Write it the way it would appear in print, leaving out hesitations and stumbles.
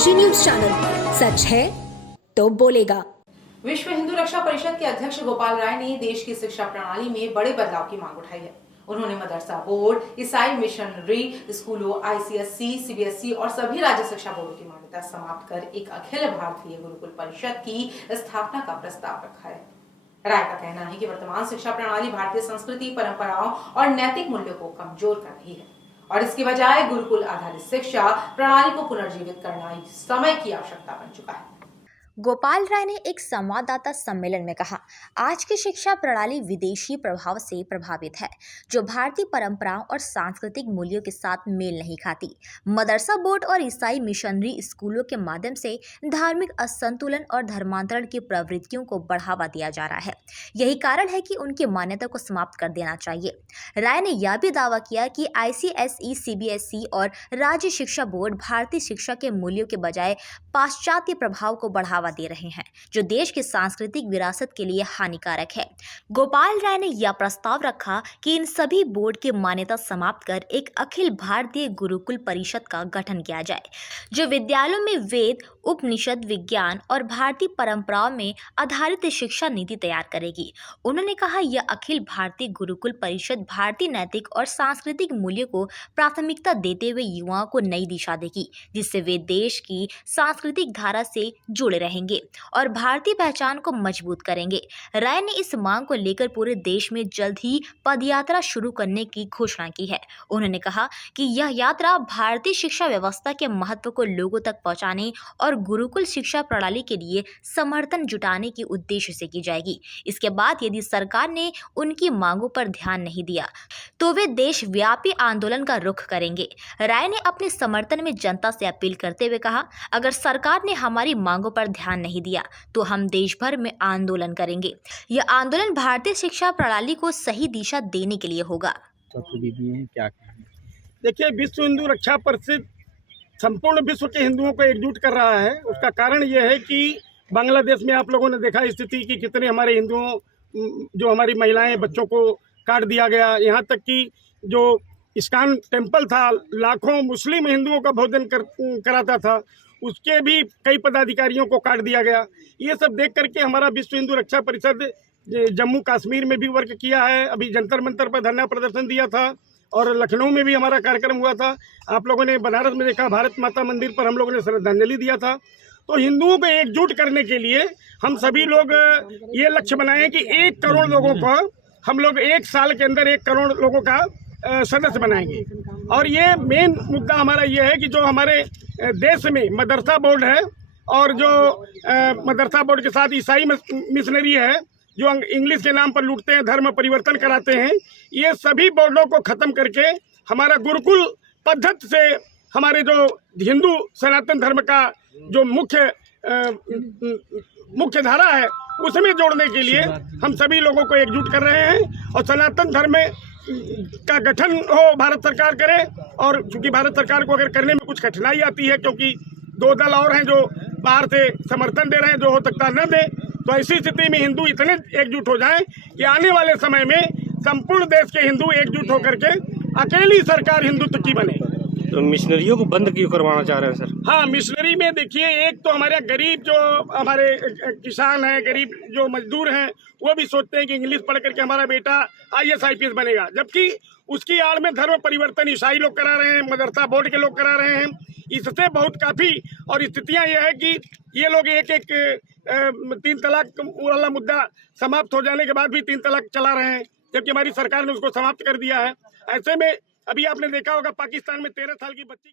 Kashi news channel, सच है तो बोलेगा। विश्व हिंदू रक्षा परिषद के अध्यक्ष गोपाल राय ने देश की शिक्षा प्रणाली में बड़े बदलाव की मांग उठाई है। उन्होंने मदरसा बोर्ड, ईसाई मिशनरी स्कूलों, आईसीएसई, सीबीएसई और सभी राज्य शिक्षा बोर्डों की मान्यता समाप्त कर एक अखिल भारतीय गुरुकुल परिषद की स्थापना का प्रस्ताव रखा है। राय का कहना है कि वर्तमान शिक्षा प्रणाली भारतीय संस्कृति, परंपराओं और नैतिक मूल्यों को कमजोर कर रही है और इसके बजाय गुरुकुल आधारित शिक्षा प्रणाली को पुनर्जीवित करना समय की आवश्यकता बन चुका है। गोपाल राय ने एक संवाददाता सम्मेलन में कहा, आज की शिक्षा प्रणाली विदेशी प्रभाव से प्रभावित है, जो भारतीय परंपराओं और सांस्कृतिक मूल्यों के साथ मेल नहीं खाती। मदरसा बोर्ड और ईसाई मिशनरी स्कूलों के माध्यम से धार्मिक असंतुलन और धर्मांतरण की प्रवृत्तियों को बढ़ावा दिया जा रहा है। यही कारण है कि उनकी मान्यता को समाप्त कर देना चाहिए। राय ने यह भी दावा किया कि आईसीएसई, सीबीएसई और राज्य शिक्षा बोर्ड भारतीय शिक्षा के मूल्यों के बजाय पाश्चात्य प्रभाव को बढ़ावा दे रहे हैं, जो देश की सांस्कृतिक विरासत के लिए हानिकारक है। गोपाल राय ने यह प्रस्ताव रखा कि इन सभी बोर्ड की मान्यता समाप्त कर एक अखिल भारतीय गुरुकुल परिषद का गठन किया जाए, जो विद्यालयों में वेद, उपनिषद, विज्ञान और भारतीय परंपराओं में आधारित शिक्षा नीति तैयार करेगी। उन्होंने कहा, यह अखिल भारतीय गुरुकुल परिषद भारतीय नैतिक और सांस्कृतिक मूल्यों को प्राथमिकता देते हुए युवाओं को नई दिशा देगी, जिससे वे देश की सांस्कृतिक धारा से जुड़े रहेंगे और भारतीय पहचान को मजबूत करेंगे। राय ने इस मांग को लेकर पूरे देश में जल्द ही पदयात्रा शुरू करने की घोषणा की है। उन्होंने कहा कि यह यात्रा भारतीय शिक्षा व्यवस्था के महत्व को लोगों तक पहुंचाने और गुरुकुल शिक्षा प्रणाली के लिए समर्थन जुटाने के उद्देश्य से की जाएगी। इसके बाद यदि सरकार ने उनकी मांगों पर ध्यान नहीं दिया तो वे देशव्यापी आंदोलन का रुख करेंगे। राय ने अपने समर्थन में जनता से अपील करते हुए कहा, अगर सरकार ने हमारी मांगों पर ध्यान नहीं दिया तो हम देश भर में आंदोलन करेंगे। यह आंदोलन भारतीय शिक्षा प्रणाली को सही दिशा देने के लिए होगा। क्या देखिए, विश्व हिंदू रक्षा परिषद संपूर्ण विश्व के हिंदुओं को एकजुट कर रहा है। उसका कारण यह है कि बांग्लादेश में आप लोगों ने देखा स्थिति कि कितने हमारे हिंदुओं, जो हमारी महिलाएं, बच्चों को काट दिया गया। यहाँ तक कि जो इस्कॉन टेम्पल था, लाखों मुस्लिम हिंदुओं का भोजन कराता था, उसके भी कई पदाधिकारियों को काट दिया गया। ये सब देख करके हमारा विश्व हिंदू रक्षा परिषद जम्मू कश्मीर में भी वर्क किया है। अभी जंतर मंतर पर धरना प्रदर्शन दिया था और लखनऊ में भी हमारा कार्यक्रम हुआ था। आप लोगों ने बनारस में देखा, भारत माता मंदिर पर हम लोगों ने श्रद्धांजलि दिया था। तो हिंदुओं को एकजुट करने के लिए हम सभी लोग ये लक्ष्य बनाए कि 1 करोड़ लोगों को हम लोग 1 साल के अंदर 1 करोड़ लोगों का सदस्य बनाएंगे। और ये मेन मुद्दा हमारा ये है कि जो हमारे देश में मदरसा बोर्ड है और जो मदरसा बोर्ड के साथ ईसाई मिशनरी है, जो इंग्लिश के नाम पर लूटते हैं, धर्म परिवर्तन कराते हैं, ये सभी बोर्डों को ख़त्म करके हमारा गुरुकुल पद्धति से हमारे जो हिंदू सनातन धर्म का जो मुख्य धारा है उसमें जोड़ने के लिए हम सभी लोगों को एकजुट कर रहे हैं। और सनातन धर्म का गठन हो, भारत सरकार करे। और चूंकि भारत सरकार को अगर करने में कुछ कठिनाई आती है, क्योंकि 2 दल और हैं जो बाहर से समर्थन दे रहे हैं, जो हो सकता न दे, तो ऐसी स्थिति में हिंदू इतने एकजुट हो जाएं कि आने वाले समय में संपूर्ण देश के हिंदू एकजुट होकर के अकेली सरकार हिंदुत्व की बने। तो मिशनरियों को बंद क्यों करवाना चाह रहे हैं सर? हाँ, मिशनरी में देखिए, एक तो हमारे गरीब जो हमारे किसान हैं, गरीब जो मजदूर हैं, वो भी सोचते हैं कि इंग्लिश पढ़ करके हमारा बेटा IAS IPS बनेगा, जबकि उसकी आड़ में धर्म परिवर्तन ईसाई लोग करा रहे हैं, मदरसा बोर्ड के लोग करा रहे हैं। इससे बहुत काफ़ी और स्थितियाँ यह है कि ये लोग एक 3 तलाक वाला मुद्दा समाप्त हो जाने के बाद भी 3 तलाक चला रहे हैं, जबकि हमारी सरकार ने उसको समाप्त कर दिया है। ऐसे में अभी आपने देखा होगा पाकिस्तान में 13 साल की बच्ची